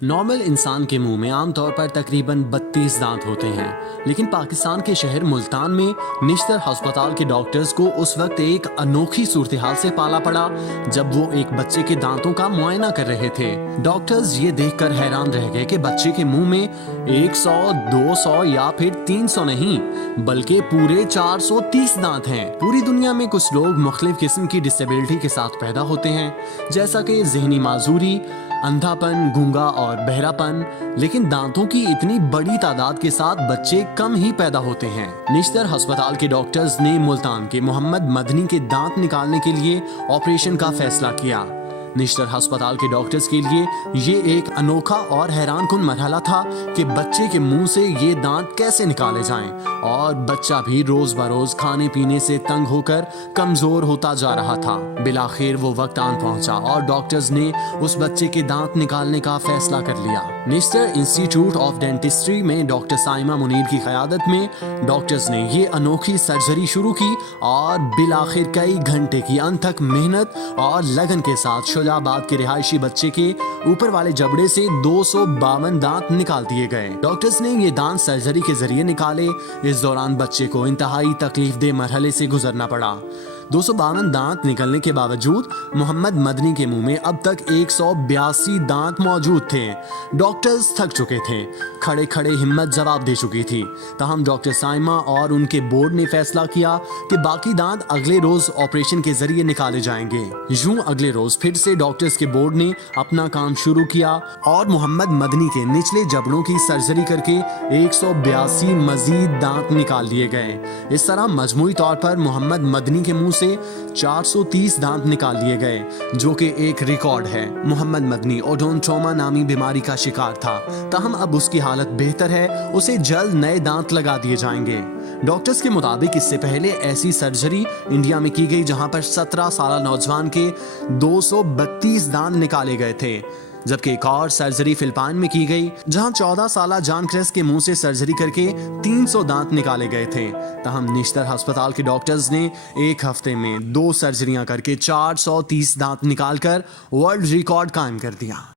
Normal انسان کے منہ میں عام طور پر تقریباً 32 دانت ہوتے ہیں، لیکن پاکستان کے شہر ملتان میں نشتر ہسپتال کے ڈاکٹرز کو اس وقت ایک انوکھی صورتحال سے پالا پڑا جب وہ ایک بچے کے دانتوں کا معائنہ کر رہے تھے۔ ڈاکٹرز یہ دیکھ کر حیران رہ گئے کہ بچے کے منہ میں 100، 200 یا پھر 300 نہیں بلکہ پورے 430 دانت ہیں۔ پوری دنیا میں کچھ لوگ مختلف قسم کی ڈسیبلٹی کے ساتھ پیدا ہوتے ہیں، جیسا کہ ذہنی معذوری، اندھا پن، گونگا اور بہرا پن، لیکن دانتوں کی اتنی بڑی تعداد کے ساتھ بچے کم ہی پیدا ہوتے ہیں۔ نشتر ہسپتال کے ڈاکٹرز نے ملتان کے محمد مدنی کے دانت نکالنے کے لیے آپریشن کا فیصلہ کیا۔ نشتر ہسپتال کے ڈاکٹرز کے لیے یہ ایک انوکھا اور حیران کن مرحلہ تھا کہ بچے کے منہ سے یہ دانت کیسے نکالے جائیں، اور بچہ بھی روز بروز کھانے پینے سے تنگ ہو کر کمزور ہوتا جا رہا تھا۔ بالآخر وہ وقت آن پہنچا اور ڈاکٹرز نے اس بچے کے دانت نکالنے کا فیصلہ کر لیا۔ نشتر انسٹیٹیوٹ آف ڈینٹسٹری میں ڈاکٹر سائمہ منیر کی قیادت میں ڈاکٹرز نے یہ انوکھی سرجری شروع کی اور بالآخر کئی گھنٹے کی انتھک محنت اور لگن کے ساتھ شجاع آباد کے رہائشی بچے کے اوپر والے جبڑے سے 252 دانت نکال دیے گئے۔ ڈاکٹرز نے یہ دانت سرجری کے ذریعے نکالے۔ اس دوران بچے کو انتہائی تکلیف دہ مرحلے سے گزرنا پڑا۔ 252 دانت نکلنے کے باوجود محمد مدنی کے منہ میں اب تک 182 دانت موجود تھے۔ ڈاکٹرز تھک چکے تھے، کھڑے کھڑے ہمت جواب دے چکی تھی، تاہم ڈاکٹر سائمہ اور ان کے بورڈ نے فیصلہ کیا کہ باقی دانت اگلے روز آپریشن کے ذریعے نکالے جائیں گے۔ یوں اگلے روز پھر سے ڈاکٹرز کے بورڈ نے اپنا کام شروع کیا اور محمد مدنی کے نچلے جبڑوں کی سرجری کر کے 182 مزید دانت نکال لیے گئے۔ اس طرح مجموعی طور پر محمد مدنی کے منہ سے 430 دانت نکال لیے گئے، جو کہ ایک ریکارڈ ہے۔ محمد مدنی اوڈونٹوما نامی بیماری کا شکار تھا، تاہم اب اس کی حالت بہتر ہے، اسے جلد نئے دانت لگا دیے جائیں گے۔ ڈاکٹرز کے مطابق اس سے پہلے ایسی سرجری انڈیا میں کی گئی جہاں پر 17 سالہ نوجوان کے 232 دانت نکالے گئے تھے، جبکہ ایک اور سرجری فلپائن میں کی گئی جہاں 14 سالہ جان کریس کے منہ سے سرجری کر کے 300 دانت نکالے گئے تھے۔ تاہم نشتر ہسپتال کے ڈاکٹرز نے ایک ہفتے میں 2 سرجریاں کر کے 430 دانت نکال کر ورلڈ ریکارڈ قائم کر دیا۔